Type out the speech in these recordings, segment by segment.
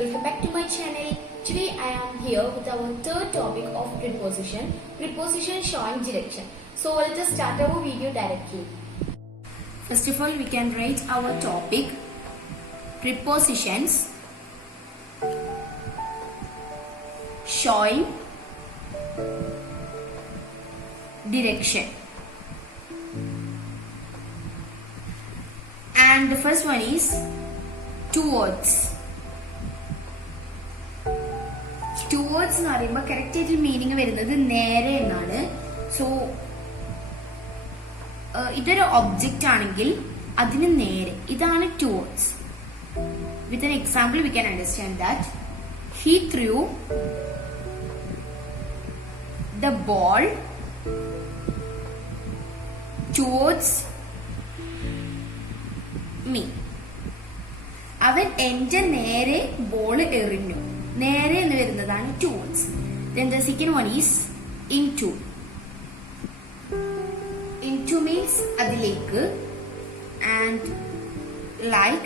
welcome back to my channel. Today I am here with our third topic of preposition showing direction. So let us start our video directly. First of all, we can write our topic prepositions showing direction. And the first one is towards. Towards എന്ന് പറയുമ്പോൾ correct ആയിട്ട് meaning വരുന്നത് നേരെ എന്നാണ്. So ഇതൊരു object ആണെങ്കിൽ അതിന് നേരെ, ഇതാണ് towards. With an example we can understand that he threw the ball towards me. അവൻ എന്റെ നേരെ ബോൾ എറിഞ്ഞു. നേരെ എന്ന് വരുന്നതാണ് towards. Then the second one is into. Into means അതിലേക്ക്, and like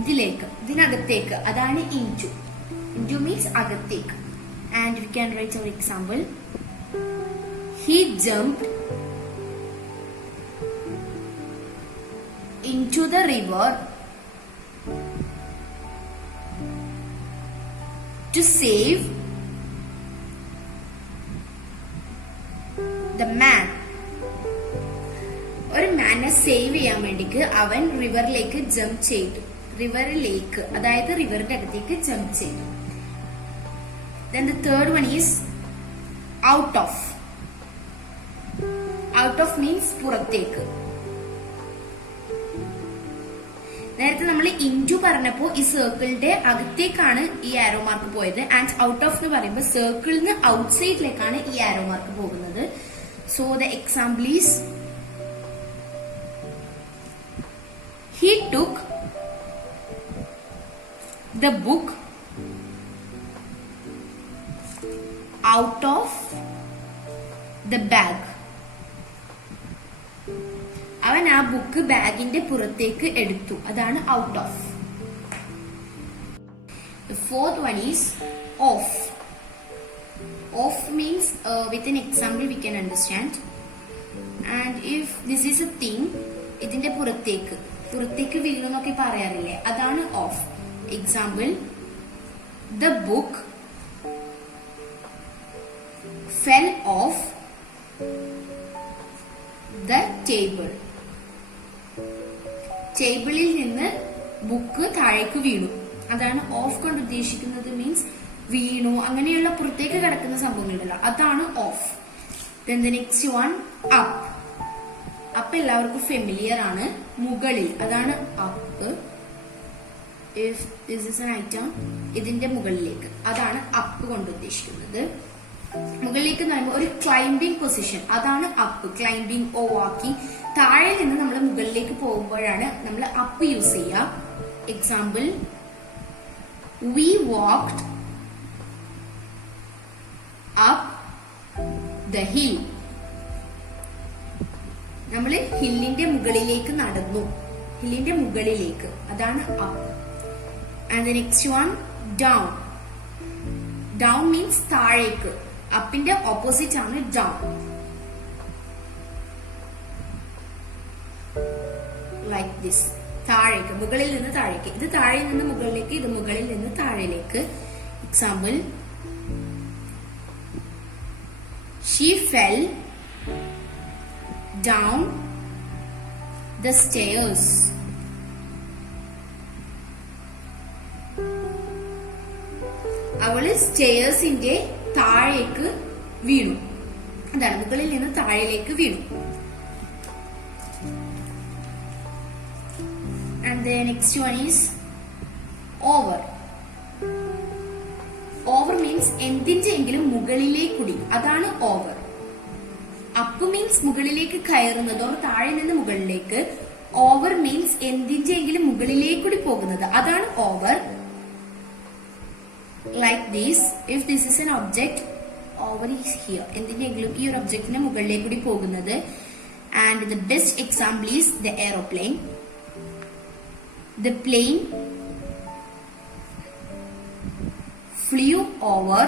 ഇതിലേക്ക്, ഇതിനകത്തേക്ക്, അതാണ് into. Into means അകത്തേക്ക്. And we can write our example. He jumped into the river to save the man. ഒരു മാനെ സേവ് ചെയ്യാൻ വേണ്ടിക്ക് അവൻ റിവറിലേക്ക് ജമ്പ് ചെയ്തു. റിവറിലേക്ക്, അതായത് റിവറിന്റെ അകത്തേക്ക് ജമ്പ് ചെയ്തു. Then the third one is out of. Out of means പുറത്തേക്ക്. നേരത്തെ നമ്മൾ ഇൻറ്റു പറഞ്ഞപ്പോ ഈ സർക്കിളിന്റെ അകത്തേക്കാണ് ഈ ആരോ മാർക്ക് പോയത്. ആൻഡ് ഔട്ട് ഓഫ് എന്ന് പറയുമ്പോൾ സർക്കിളിൽ നിന്ന് ഔട്ട് സൈഡിലേക്കാണ് ഈ ആരോ മാർക്ക് പോകുന്നത്. So the example is he took the book out of the bag. അവൻ ആ ബുക്ക് ബാഗിന്റെ പുറത്തേക്ക് എടുത്തു, അതാണ് out of. The fourth one is off. Off means with an example we can understand. And if this is a thing, ഇതിന്റെ പുറത്തേക്ക് വീണു എന്നൊക്കെ പറയാറില്ലേ, അതാണ് of. Example, the book fell off the table. ടേബിളിൽ നിന്ന് ബുക്ക് താഴേക്ക് വീണു, അതാണ് ഓഫ് കൊണ്ട് ഉദ്ദേശിക്കുന്നത്. മീൻസ് വീണു, അങ്ങനെയുള്ള പുറത്തേക്ക് കിടക്കുന്ന സംഭവങ്ങളുണ്ടല്ലോ, അതാണ് of. Then the next one, up. Up എല്ലാവർക്കും ഫെമിലിയർ ആണ്. മുകളിൽ, അതാണ് up. If this is an item, ഇതിന്റെ മുകളിലേക്ക്, അതാണ് അപ്പ് കൊണ്ട് ഉദ്ദേശിക്കുന്നത്. മുകളിലേക്ക് എന്ന് പറയുമ്പോൾ ഒരു ക്ലൈംബിംഗ് പൊസിഷൻ, അതാണ് അപ്പ്. ക്ലൈംബിംഗ് ഓ വാക്കിംഗ്. താഴെ നിന്ന് നമ്മൾ മുകളിലേക്ക് പോകുമ്പോഴാണ് നമ്മൾ അപ്പ് യൂസ് ചെയ്യുക. Example, we walked up the hill. നമ്മൾ ഹില്ലിന്റെ മുകളിലേക്ക് നടന്നു, ഹില്ലിന്റെ മുകളിലേക്ക്, അതാണ് up. And the next one, down. Down means താഴേക്ക്. അപ്പിന്റെ ഓപ്പോസിറ്റ് ആണ് ഡൗൺ. ലൈക്ക് ദിസ്, താഴേക്ക്, മുകളിൽ നിന്ന് താഴേക്ക്. ഇത് താഴെ നിന്ന് മുകളിലേക്ക്, ഇത് മുകളിൽ നിന്ന് താഴേക്ക്. Example, she fell down the stairs. അവള് സ്റ്റെയർസിന്റെ താഴേക്ക് വീണു, അതാണ് മുകളിൽ നിന്ന് താഴേക്ക് വീണു. And the next one is over. Over means എന്തിന്റെയെങ്കിലും മുകളിലേക്കൂടി, അതാണ് over. അപ്പ് മീൻസ് മുകളിലേക്ക് കയറുന്നതോ താഴെ നിന്ന് മുകളിലേക്ക്. ഓവർ മീൻസ് എന്തിന്റെയെങ്കിലും മുകളിലേക്കൂടി പോകുന്നത്, അതാണ് over. Like this, if this is an object, over is here. എന്തിന്റെയെങ്കിലും ഈ ഒരു ഒബ്ജക്റ്റിന്റെ മുകളിലേക്കൂടി പോകുന്നത്. And the best example is the aeroplane. The plane flew over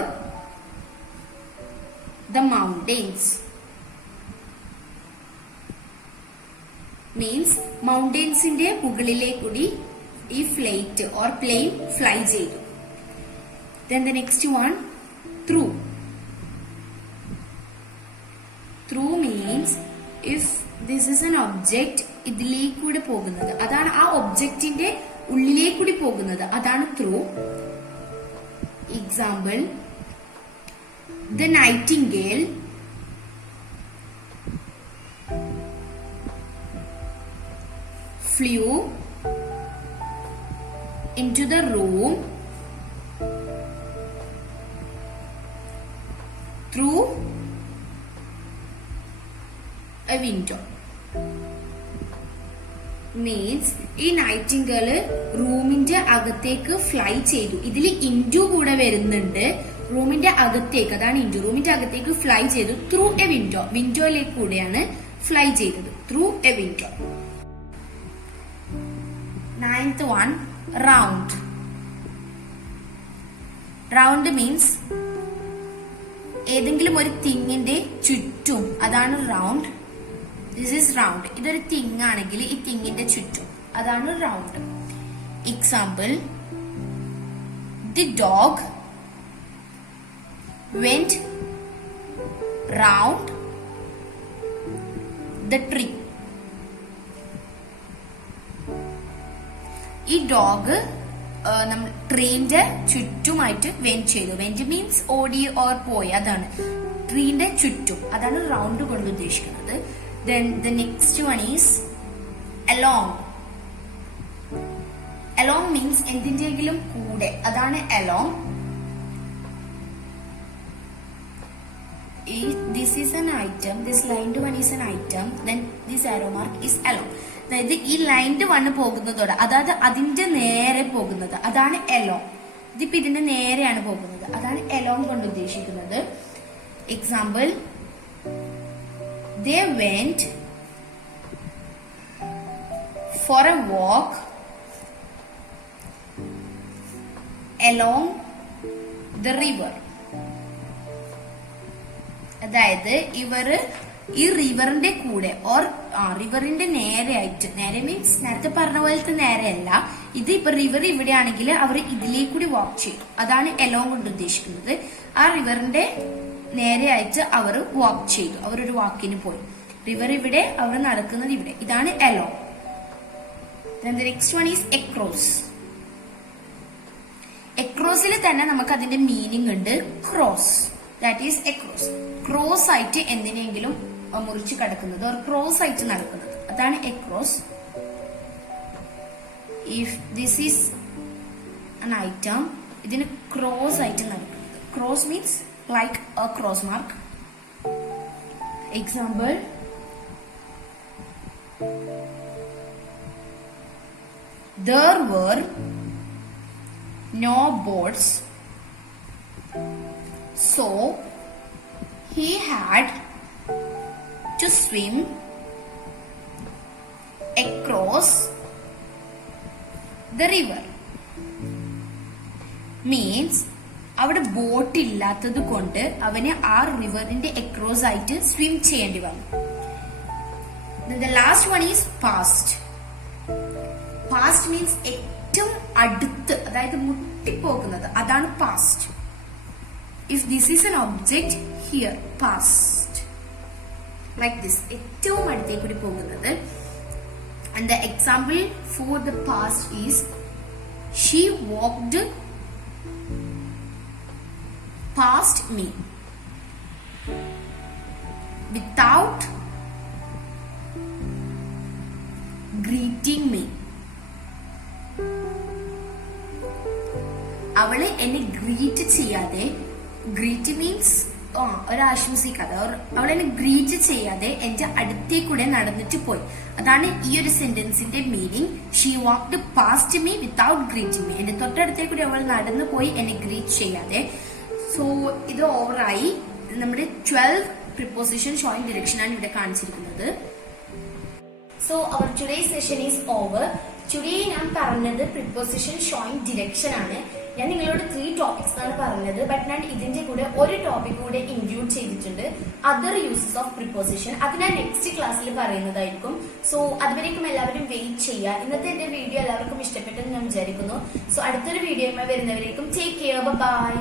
the mountains. Means മൗണ്ടെയിൻസിന്റെ മുകളിലേക്കൂടി ഈ ഫ്ലൈറ്റ് ഓർ പ്ലെയിൻ ഫ്ലൈ ചെയ്തു. Then the next one, through. Through means if this is an object, ഇതിലേക്കൂടി പോകുന്നത്, അതാണ് ആ ഒബ്ജക്റ്റിന്റെ ഉള്ളിലേക്കൂടി പോകുന്നത്, അതാണ് through. Example, the nightingale flew into the room through a window. Means ഈ നൈറ്റിംഗേള് റൂമിന്റെ അകത്തേക്ക് ഫ്ലൈ ചെയ്തു. ഇതിൽ ഇൻഡു കൂടെ വരുന്നുണ്ട്. റൂമിന്റെ അകത്തേക്ക്, അതാണ് ഇൻഡു, റൂമിന്റെ അകത്തേക്ക് ഫ്ലൈ ചെയ്തു ത്രൂ എ വിൻഡോ. വിൻഡോയിലേക്ക് കൂടെയാണ് ഫ്ലൈ ചെയ്തത്, through A window. 9th one, round. Round means ഏതെങ്കിലും ഒരു തിങ്ങിന്റെ ചുറ്റും, അതാണ് റൗണ്ട്. This is round. ഇതൊരു തിങ് ആണെങ്കിൽ ഈ തിങ്ങിന്റെ ചുറ്റും, അതാണ് round. Example, the dog went round the tree. ഈ ഡോഗ് നമ്മൾ ട്രീന്റെ ചുറ്റുമായിട്ട് വെന്റ് ചെയ്തു. വെന്റ് മീൻസ് ഓടി ഓർ പോയി, അതാണ് ട്രീന്റെ ചുറ്റും, അതാണ് റൗണ്ട് കൊണ്ട് ഉദ്ദേശിക്കുന്നത്. Then the next one is along. Along means എന്തിന്റെയെങ്കിലും കൂടെ, അതാണ് along. This is an item, this lined one is an item, then this arrow mark is along. അതായത് ഈ ലൈൻഡ് വണ് പോകുന്നതോടെ, അതായത് അതിന്റെ നേരെ പോകുന്നത്, അതാണ് along. ഇതിപ്പോ ഇതിന്റെ നേരെയാണ് പോകുന്നത്, അതാണ് along കൊണ്ട് ഉദ്ദേശിക്കുന്നത്. Example, they went for a walk along the river. അതായത് ഇവര് ഈ റിവറിന്റെ കൂടെ ഓർ റിവറിന്റെ നേരെ ആയിട്ട്, നേരെ മീൻസ് നേരത്തെ പറഞ്ഞ പോലത്തെ നേരെയല്ല, ഇത് ഇപ്പൊ റിവർ ഇവിടെ ആണെങ്കിൽ അവർ ഇതിലേക്കൂടി വാക്ക് ചെയ്യും, അതാണ് എലോങ് കൊണ്ട് ഉദ്ദേശിക്കുന്നത്. ആ റിവറിന്റെ നേരെ ആയിട്ട് അവർ വാക്ക് ചെയ്തു, അവരൊരു വാക്കിന് പോയി. റിവർ ഇവിടെ, അവർ നടക്കുന്നത് ഇവിടെ, ഇതാണ് along. Then the next one is across. Acrossൽ തന്നെ നമുക്ക് അതിന്റെ മീനിങ് ഉണ്ട്, cross. That is across. Cross ആയിട്ട് എന്തിനെങ്കിലും മുറിച്ച് കടക്കുന്നത്, ക്രോസ് ആയിട്ട് നടക്കുന്നത്, അതാണ് across. If this is an item, ഇതിന് ക്രോസ് ആയിട്ട് നടക്കുന്നത്. Cross means like a cross mark. Example, there were no boats, so he had to swim across the river. Means അവിടെ ബോട്ട് ഇല്ലാത്തത് കൊണ്ട് അവന് ആ റിവറിന്റെ അക്രോസ് ആയിട്ട് സ്വിം ചെയ്യേണ്ടി വന്നു. The last one is past. Past means ഏറ്റവും അടുത്ത്, അതായത് മുട്ടിപ്പോകുന്നത്, അതാണ് past. If this is an object, here past, like this, ഏറ്റവും അടുത്തേക്കൂടി പോകുന്നത്. And the example for the past is, she walked past me without greeting me. അവള് എന്നെ greet ചെയ്യാതെ, greet means ഒരാശ്വസിക്കാതെ, അവളെന്നെ ഗ്രീറ്റ് ചെയ്യാതെ എന്റെ അടുത്തേക്കൂടെ നടന്നിട്ട് പോയി, അതാണ് ഈ ഒരു സെന്റൻസിന്റെ meaning. She walked past me without greeting me. എന്റെ തൊട്ടടുത്തേക്കൂടെ അവൾ നടന്നു പോയി, എന്നെ ഗ്രീറ്റ് ചെയ്യാതെ. സോ ഇത് ഓവറായി. നമ്മുടെ 12 പ്രിപ്പോസിഷൻ ഷോയിങ് ഡിറക്ഷൻ ആണ് ഇവിടെ കാണിച്ചിരിക്കുന്നത്. So our today's session is over. Today ഞാൻ പറഞ്ഞത് പ്രിപ്പോസിഷൻ ഷോയിങ് ഡിറക്ഷൻ ആണ്. ഞാൻ നിങ്ങളോട് 3 ടോപ്പിക്സ് ആണ് പറഞ്ഞത്. ബട്ട് ഞാൻ ഇതിന്റെ കൂടെ ഒരു ടോപ്പിക് കൂടെ ഇൻക്ലൂഡ് ചെയ്തിട്ടുണ്ട്, അതർ യൂസസ് ഓഫ് പ്രിപ്പോസിഷൻ. അത് ഞാൻ നെക്സ്റ്റ് ക്ലാസ്സിൽ പറയുന്നതായിരിക്കും. സോ അതുവരേക്കും എല്ലാവരും വെയിറ്റ് ചെയ്യുക. ഇന്നത്തെ എന്റെ വീഡിയോ എല്ലാവർക്കും ഇഷ്ടപ്പെട്ടെന്ന് ഞാൻ വിചാരിക്കുന്നു. സോ അടുത്തൊരു വീഡിയോയുമായി വരുന്നവരേക്കും ടേക്ക് കെയർ, ബൈ.